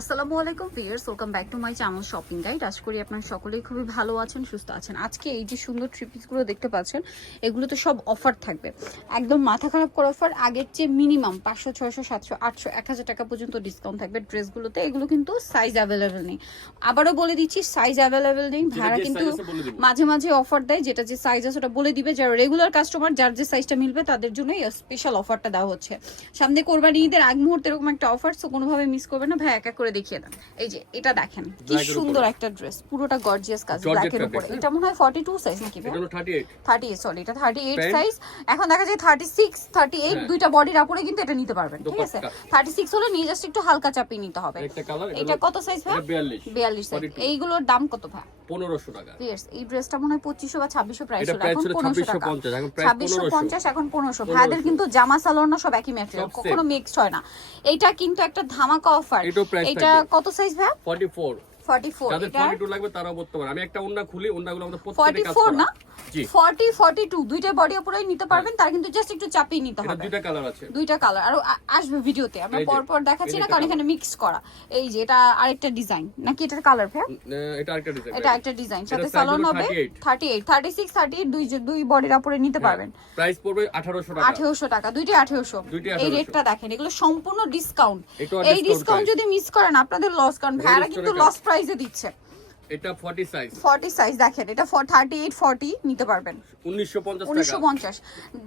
আসসালামু আলাইকুম viewers welcome back to my channel shopping guide আশা করি আপনারা সকলেই খুবই ভালো আছেন সুস্থ আছেন। আজকে এই যে সুন্দর থ্রি পিসগুলো দেখতে পাচ্ছেন এগুলোতে সব অফার থাকবে। একদম মাথা খারাপ করা অফার আগের চেয়ে মিনিমাম পাঁচশো ছয়শো সাতশো আটশো এক হাজার টাকা পর্যন্ত ডিসকাউন্ট থাকবে ড্রেসগুলোতে। এগুলো কিন্তু সাইজ অ্যাভেলেবেল নেই। আবারও বলে দিচ্ছি সাইজ অ্যাভেলেবেল নেই। ভাড়া কিন্তু। মাঝে মাঝে অফার দেয় যেটা যে সাইজ আছে ওটা বলে দিবে। যারা রেগুলার কাস্টমার যার যে সাইজটা মিলবে তাদের জন্যই স্পেশাল অফারটা দেওয়া হচ্ছে। সামনে কোরবানি ঈদের আগ মুহূর্তে এরকম একটা অফার সো কোনোভাবে মিস করবে না। ভাই এক এক করে দেখিয়ে দেন। এই যে এটা দেখেন কি সুন্দর একটা ড্রেস পুরোটা গর্জিয়াস কাজ ব্ল্যাকের উপরে? এটা মনে হয় 42 সাইজ নাকি এটা হলো 38 থার্টি এইট সরি এটা থার্টি এইট Pant? সাইজ এখন দেখা যায় থার্টি সিক্স থার্টি এইট হ্যাঁ। দুইটা বডির উপরে কিন্তু এটা নিতে পারবেন ঠিক আছে? দোপাট্টা। থার্টি সিক্স হলে নিয়ে জাস্ট একটু হালকা চাপিয়ে নিতে হবে। এটা কত সাইজ ভাই? 42 42 সাইজ এইগুলোর দাম কত ভাই? 1500 টাকা। এই ড্রেসটা মনে হয় পঁচিশশো বা ছাব্বিশশো প্রাইস এখন পনেরোশো টাকা। 2650 এখন প্রাইস ছাব্বিশশো পঞ্চাশ এখন পনেরোশো। ভাইদের কিন্তু জামা সালোয়ার না সব একই ম্যাটেরিয়াল কখনো। মিক্সড হয় না। এটা কিন্তু একটা ধামাকা অফার এটা কত সাইজ ভাই ফর্টি ফোর যাদের 42 লাগবে তারাও পড়তে পারে। আমি একটা ওন্না খুলি ওন্নাগুলো আমাদের প্রত্যেকটা কাজ ফোর করা। না? জি। ফর্টি ফর্টি টু দুইটা বডি উপরেই নিতে পারবেন তার কিন্তু জাস্ট একটু চাপিয়ে নিতে হবে। দুইটা কালার আছে। দুইটা কালার আর আসবে ভিডিওতে আমরা পর পর দেখাচ্ছি না কারণ এখানে মিক্স করা। এই যে এটা আরেকটা ডিজাইন নাকি এটার কালার ভাই এটা আরেকটা ডিজাইন এটা একটা ডিজাইন সাথে হবে 38 thirty eight thirty six thirty eight দুই দুই বডির উপরে নিতে হ্যাঁ। পারবেন। প্রাইস পড়বে 1800 টাকা। এই রেটটা দেখেন এগুলো সম্পূর্ণ ডিসকাউন্ট এই ডিসকাউন্ট যদি মিস করেন আপনাদের লস কারণ এটা ভাইয়ারা কিন্তু লস প্রাইসে দিচ্ছে। এটা 40 সাইজ ফর্টি সাইজ দেখেন এটা থার্টি এইট ফর্টি নিতে পারবেন। 1950 উনিশশো টাকা। পঞ্চাশ।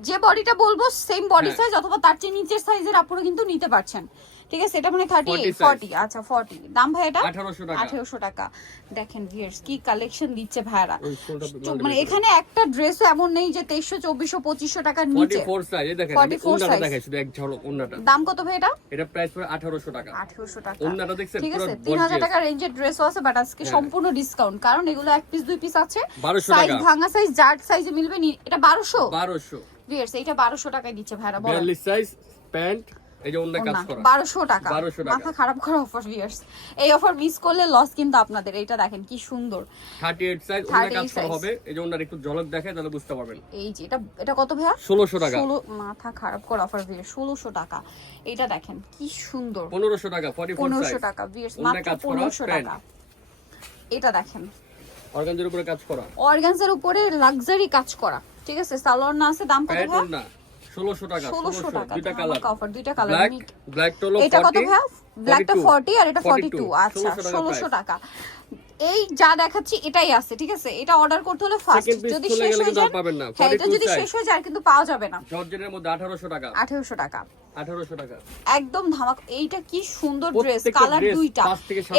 যে বডিটা বলব সেম বডি। সাইজ অথবা তার চেয়ে নিচের সাইজের আপনারা কিন্তু নিতে পারছেন। ঠিক আছে? এটা মানে থার্টি 40 ফর্টি আচ্ছা ফর্টি দাম ভাই এটা? 1800 টাকা। আঠেরোশো টাকা। দেখেন ভিয়ার্স কি কালেকশন দিচ্ছে ভাইরা মানে এখানে একটা ড্রেসও এমন নেই যে তেইশশো চব্বিশশো পঁচিশশো টাকার নিচে। 44 সাইজ এই দেখেন 44 ওন্নাটা size। শুধু এক ঝলক ওন্নাটা দাম কত ভাই এটা? এটা প্রাইস পড়ে 1800 টাকা। আঠেরোশো টাকা। ওন্নাটা দেখছেন? ঠিক আছে তিন হাজার। টাকা রেঞ্জের ড্রেসও আছে বাট আজকে হ্যাঁ। সম্পূর্ণ ডিসকাউন্ট কারণ এগুলো এক পিস দুই পিস আছে। 1200 সাইজ। ভাঙা সাইজ জার্ট সাইজে মিলবে নি- এটা বারোশো? 1200 ভিয়ার্স এটা বারোশো টাকায় দিচ্ছে ভাইরা 42 সাইজ প্যান্ট এই যে ওন্না কাজ করা। বারোশো টাকা। 1200 টাকা। মাথা খারাপ করা অফার এই অফার মিস করলে লস কিন্তু আপনাদের এইটা দেখেন কি সুন্দর। 38 সাইজ ওন্না 38 কাজ করা হবে। এই যে ওন্নার একটু ঝলক দেখায় তাহলে বুঝতে পারবেন। এই যে এটা এটা কত ভাইয়া? 1600 টাকা। ষোলো মাথা খারাপ করা অফার টাকা। এটা দেখেন কি সুন্দর। 1500 টাকা 44 পনেরোশো সাইজ টাকা মাত্র টাকা। এটা দেখেন। অর্গানজার উপরে কাজ করা। অর্গানজার উপরে লাক্সারি কাজ করা। ঠিক আছে? সালোয়ার না আছে দাম কত ভাই 1600 টাকা 1600 1600 টাকা দুইটা কালার অফার দুইটা কালার ব্ল্যাক ব্ল্যাক টলো এটা কত 40 ভাই? ব্ল্যাকটা 42 40 আর এটা 42 42 আচ্ছা 1600 টাকা 1600 price। টাকা। এই যা দেখাচ্ছি এটাই আছে ঠিক আছে? এটা অর্ডার করতে হলে ফার্স্ট যদি শেষ হয়ে যায় পাবেন না। হ্যাঁ এটা যদি শেষ হয়ে যায় আর কিন্তু পাওয়া যাবে না। জর্জেটের মধ্যে 1800 টাকা। 1800 টাকা। 1800 টাকা। একদম ধামাক। এইটা কি সুন্দর ড্রেস কালার দুইটা।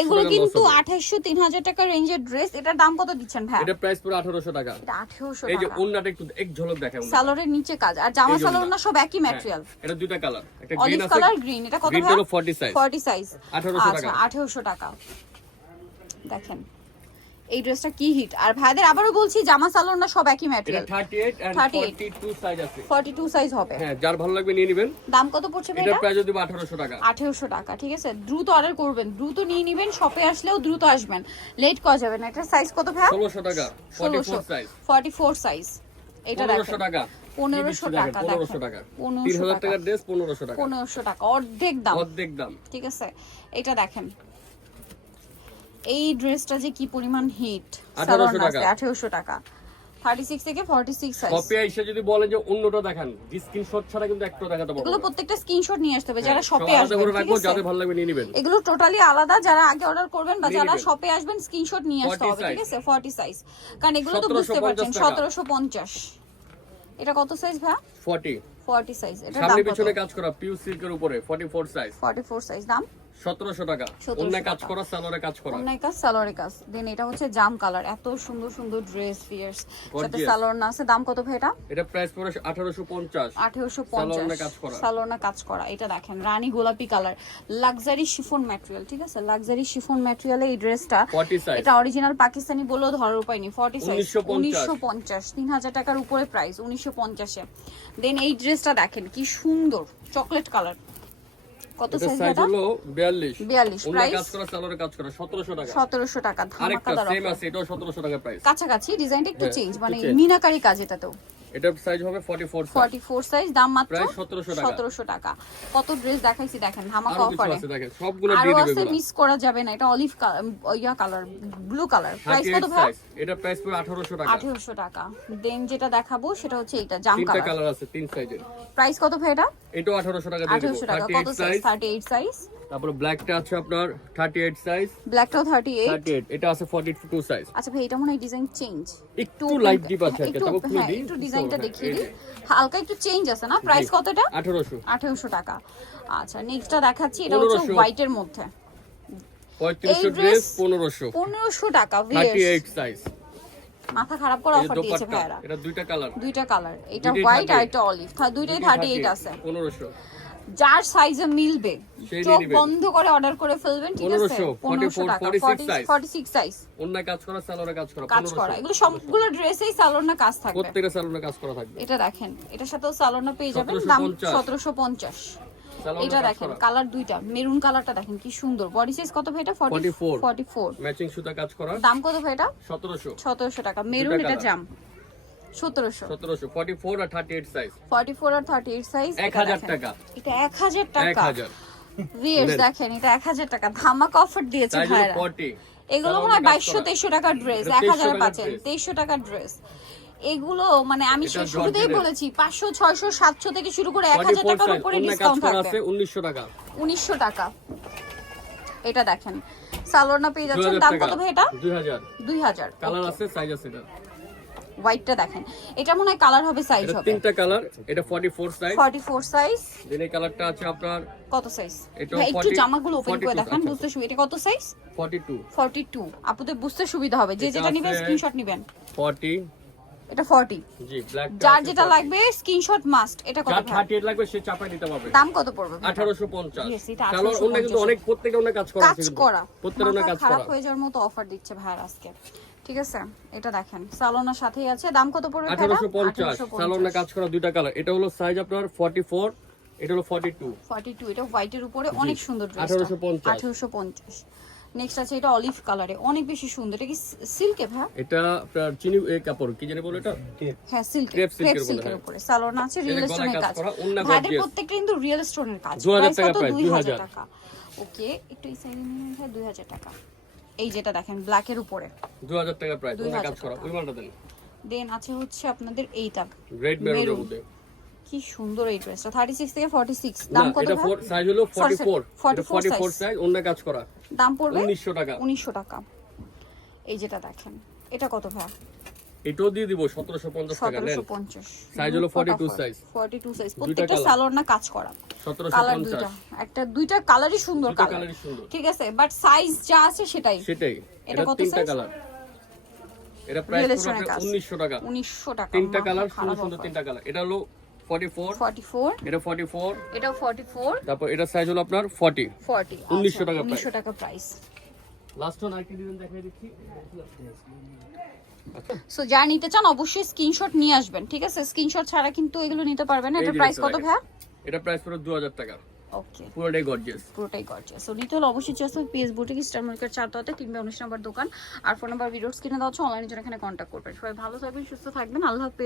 এগুলো কিন্তু loss হবে। 2800 3000 টাকা রেঞ্জের ড্রেস এটার দাম কত দিচ্ছেন ভাই? এটা প্রাইস পুরো 1800 টাকা। এটা 1800 এই যে ওন্নাটা একটু এক ঝলক দেখায় ওন্না। সালোয়ারের নিচে কাজ। আর জামা সালোয়ার না সব একই ম্যাটেরিয়াল এটা দুইটা কালার একটা অলিভ গ্রিন আছে কালার গ্রিন এটা কত ভাই? 40 সাইজ 40 সাইজ 1800 আচ্ছা টাকা। 1800 টাকা। দেখেন। এই ড্রেসটা কি হিট। আর ভাইদের আবারও বলছি জামা সালোয়ার না সব একই ম্যাটেরিয়াল। 38 এন্ড 42 সাইজ আছে। 42 সাইজ হবে। হ্যাঁ যার ভালো লাগবে নিয়ে নেবেন। দাম কত পড়ছে ভাই এটা প্রাইস দিব 1800 টাকা। 1800 টাকা ঠিক আছে? দ্রুত অর্ডার করবেন। দ্রুত নিয়ে নেবেন শপে আসলেও দ্রুত আসবেন। লেট করা যাবে না। এটা সাইজ কত ভাই 1600 টাকা। 44 সাইজ 44 সাইজ এটা 1500 দেখেন টাকা 1500 টাকা। 1500 টাকা। 3000 টাকার ড্রেস 1500 টাকা। 1500 টাকা। অর্ধেক দাম। অর্ধেক দাম। ঠিক আছে? এটা দেখেন। এই ড্রেসটা যে কি পরিমাণ হিট 1800 টাকা। আঠেরোশো টাকা। থার্টি সিক্স থেকে ফর্টি সিক্স সাইজ কপি আইসা যদি বলেন যে অন্যটা দেখান স্ক্রিনশট ছাড়া কিন্তু একটা দেখাতে পারব এগুলো প্রত্যেকটা স্ক্রিনশট নিয়ে আসতে হবে যারা হ্যাঁ, শপে আসবেন আছে? যাদের ভালো লাগবে নিয়ে নেবেন। এগুলো টোটালি আলাদা যারা আগে অর্ডার করবেন বা যারা শপে আসবেন স্ক্রিনশট নিয়ে আসতে হবে ঠিক আছে? ফর্টি সাইজ কারণ এগুলো তো বুঝতে পারছেন টাকা। সতেরোশো পঞ্চাশ। এটা কত সাইজ ভাই 40 ফর্টি সাইজ এটা দাম পিছনে কাজ করা পিউ সিল্কের উপরে 44 সাইজ ফর্টি ফোর সাইজ দাম? 1700 টাকা। 1700 অন্য কাজ করা সালোয়ারে কাজ করা। অন্যায় কাজ সালোয়ারের কাজ। দেন এটা হচ্ছে জাম কালার এত সুন্দর সুন্দর ড্রেস পিয়ার্স সাথে। সালোয়ার না আছে দাম কত ভাই এটা? এটা প্রাইস পড়ে 1850 আঠেরোশো সালোয়ারে কাজ পঞ্চাশ করা। সালোয়ারনা কাজ করা। এটা দেখেন রানী গোলাপি কালার লাক্সারি শিফন ম্যাটেরিয়াল ঠিক আছে? লাক্সারি শিফন ম্যাটেরিয়ালে এই ড্রেসটা এটা অরিজিনাল পাকিস্তানি বলেও ধরার উপায় নেই। ফর্টি সাইজ 1950 উনিশশো পঞ্চাশ। তিন হাজার টাকার উপরে প্রাইস উনিশশো পঞ্চাশে। দেন এই ড্রেসটা দেখেন কি সুন্দর। চকলেট কালার কত সাইজ হলো 42 42 প্রাইস কাজ করা কাজ করা 1700 টাকা। সতেরোশো টাকা আরেকটা সেম আছে এটাও 1700 টাকা প্রাইস কাছাকাছি ডিজাইনটা একটু হ্যাঁ, চেঞ্জ মানে change। মিনাকারি কাজ এটাতেও। এটার সাইজ হবে 44 সাইজ 44 সাইজ দাম মাত্র প্রায় 1700 টাকা। কত ড্রেস দেখাইছি দেখেন ধামাকা অফারে আছে দেখেন সবগুলো আরও দিয়ে দিবে আছে মিস করা যাবে না এটা অলিভ ইয়া কালার ব্লু কালার প্রাইস কত 38 ভাই এটা প্রাইস পড়বে 1800 টাকা। 1800 টাকা। দেন যেটা দেখাবো সেটা হচ্ছে এটা জাম তিনটা কালার কালার আছে তিন সাইজের প্রাইস কত ভাই এটা? এটাও 1800 টাকা দিয়ে দেব। 1800 টাকা। কত 38 সাইজ সাইজ 38 সাইজ তারপর ব্ল্যাকটা আছে আপনার 38 সাইজ ব্ল্যাকটাও 38 38 এটা আছে 42 সাইজ আচ্ছা ভাই এটা মনে হয় ডিজাইন চেঞ্জ একটু লাইট ডিপ আছে একটা তারপর খুলে হ্যাঁ দিই একটু ডিজাইনটা হ্যাঁ, দেখিয়ে দিই। হালকা একটু চেঞ্জ আছে না? প্রাইস জি। কতটা 1800 আঠেরোশো। টাকা। আচ্ছা নেক্সটটা দেখাচ্ছি এটা হচ্ছে 1500 হোয়াইটের মধ্যে। 3500 ড্রেস 1500 পনেরোশো। টাকা ভিএস 38 সাইজ মাথা খারাপ করে অফার দিয়েছে ভাইয়ারা। এটা দুইটা কালার দুইটা কালার এটা হোয়াইট আর 38 এটা অলিভ দুইটাই থার্টি এইট আছে। 1500 যার সাইজে মিলবে চোখ বন্ধ করে অর্ডার করে ফেলবেন ঠিক আছে? 1500, পনেরোশো টাকা 46 size। সিক্স সাইজ অন্য কাজ করা কাজ করা কাজ করা। এগুলো সবগুলো ড্রেসেই সালোয়ার না কাজ থাকবে। প্রত্যেকটা কাজ করা থাকবে। এটা দেখেন এটার সাথেও পেয়ে যাবেন দাম 1750 সতেরোশো পঞ্চাশ। এটা দেখেন কালার দুইটা মেরুন কালারটা দেখেন কি সুন্দর। বডি সাইজ কত ভাই এটা? 44 ফর্টি ফোর ম্যাচিং সুতা কাজ করা। দাম কত ভাই এটা? 1700 সতেরোশো টাকা। মেরুন এটা। জাম। সতেরোশো। 1700 44 আর 38 সাইজ আর 1000 টাকা। এটা এক হাজার টাকা। 1000 ভিএস দেখেন এটা এক হাজার টাকা। ধামাকা অফার দিয়েছে ভাইরা। 40 এগুলো মনে হয় টাকার ড্রেস এটা এক 2300 হাজারে টাকার তেইশশো টাকার ড্রেস এগুলো মানে আমি শুরুতেই বলেছি পাঁচশো ছয়শো সাতশো থেকে শুরু করে এক হাজার টাকার উপরে ডিসকাউন্ট থাকবে আছে 1900 টাকা। উনিশশো টাকা। এটা দেখেন। সালোয়ার না পেয়ে যাচ্ছেন। 2000 দাম কত ভাই এটা? 2000 দুই হাজার। কালার আছে সাইজ আছে এটা। হোয়াইটটা দেখেন। এটা মনে হয় কালার হবে সাইজ হবে। তিনটা কালার এটা 44 size forty four size then এই কালারটা আছে আপনার কত সাইজ এটা একটু জামাগুলো ওপেন করে 42 দেখান আচ্ছা। বুঝতে সুবিধা এটা কত সাইজ 42 ফর্টি টু আপুদের বুঝতে সুবিধা হবে। যে যেটা নিবেন স্ক্রিনশট নিবেন। 40 এটা ফর্টি জি ব্ল্যাক যার যেটা লাগবে স্ক্রিনশট মাস্ট এটা কত যার ভাই? 38 লাগবে সে চাপাই দিতে পারবে। দাম কত পড়বে 1850 Yes, এটা অন্য কিন্তু অনেক প্রত্যেকটা অন্য কাজ করা কাজ করা। প্রত্যেকটা কাজ খারাপ হয়ে যাওয়ার মতো অফার দিচ্ছে ভাইয়ার আজকে। ঠিক আছে? এটা দেখেন সালোনার সাথেই আছে। দাম কত পড়বে ভাইয়া? 1850 সালোয়ার কাজ করা দুইটা কালার এটা হলো সাইজ আপনার 44 এটা হলো 42 42 এটা হোয়াইটের উপরে অনেক সুন্দর ড্রেস 1850 1850 নেক্সট আছে এটা অলিভ কালারে অনেক বেশি সুন্দর। এটা কি সিল্কে ভাই? এটা আপনার চিনি এ কাপড় কি জানি বলে এটা? হ্যাঁ সিল্ক ক্রেপ সিল্কের হ্যাঁ। উপরে। সালোনা আছে রিয়েল স্টোনের কাজ ভাইদের। প্রত্যেকটা কিন্তু রিয়েল স্টোনের কাজ। 2000 প্রাইস টাকা কত 2000 2000 টাকা। ওকে একটু এই সাইডে নিয়ে নেন 2000 টাকা। এই যেটা দেখেন ব্ল্যাকের উপরে। 2000 টাকা প্রাইস 2000 কাজ করা। ওই মালটা দেন। দেন আছে হচ্ছে আপনাদের এইটা রেড মেরুনের। মধ্যে। কি সুন্দর এই ড্রেসটা 36 থেকে 46 না দাম কত এটা সাইজ হলো 44 44 44 সাইজ অন্য কাজ করা। দাম পড়বে 1900 টাকা। 1900 টাকা। এই যেটা দেখেন এটা কত ভাই? এটাও দিয়ে দিব 1750 টাকা নেন 1750 Size হলো 42 size। 42 সাইজ প্রত্যেকটা। সালোয়ার না কাজ করা। কালার দুইটা। একটা দুইটা কালারই সুন্দর কালার ঠিক আছে বাট সাইজ যা আছে সেটাই। সেটাই। এটা কত size? কালার। এটা প্রাইস Real পড়বে stone এর আপনার কাজ। 1900 টাকা। 1900 টাকা। তিনটা কালার সুন্দর সুন্দর তিনটা কালার। এটা হলো 44 44 এটা 44 এটাও 44 তারপর এটা সাইজ হলো আপনার 40 40 1900 টাকা 1900 টাকা প্রাইস লাস্ট ওয়ান আরেকটা ডিজাইন দেখাই দিচ্ছি। সো যা নিতে চান অবশ্যই স্ক্রিনশট নিয়ে আসবেন ঠিক আছে? স্ক্রিনশট ছাড়া কিন্তু এগুলো নিতে পারবেন না। এটা প্রাইস কত। ভাইয়া? এটা প্রাইস পড়বে 2000 টাকা। ওকে পুরোটাই গর্জিয়াস পুরোটাই গর্জিয়াস সো নিতে হলে অবশ্যই চেষ্টা পিএস বুটিক স্টার মার্কেট তিনবে উনিশ নম্বর দোকান। আর ফোন নাম্বার ভিডিওস কিনে দেওয়া হচ্ছে অনলাইনে জন্য এখানে কন্ট্যাক্ট করবেন। সবাই ভালো থাকবেন সুস্থ থাকবেন। আল্লাহ হাফেজ।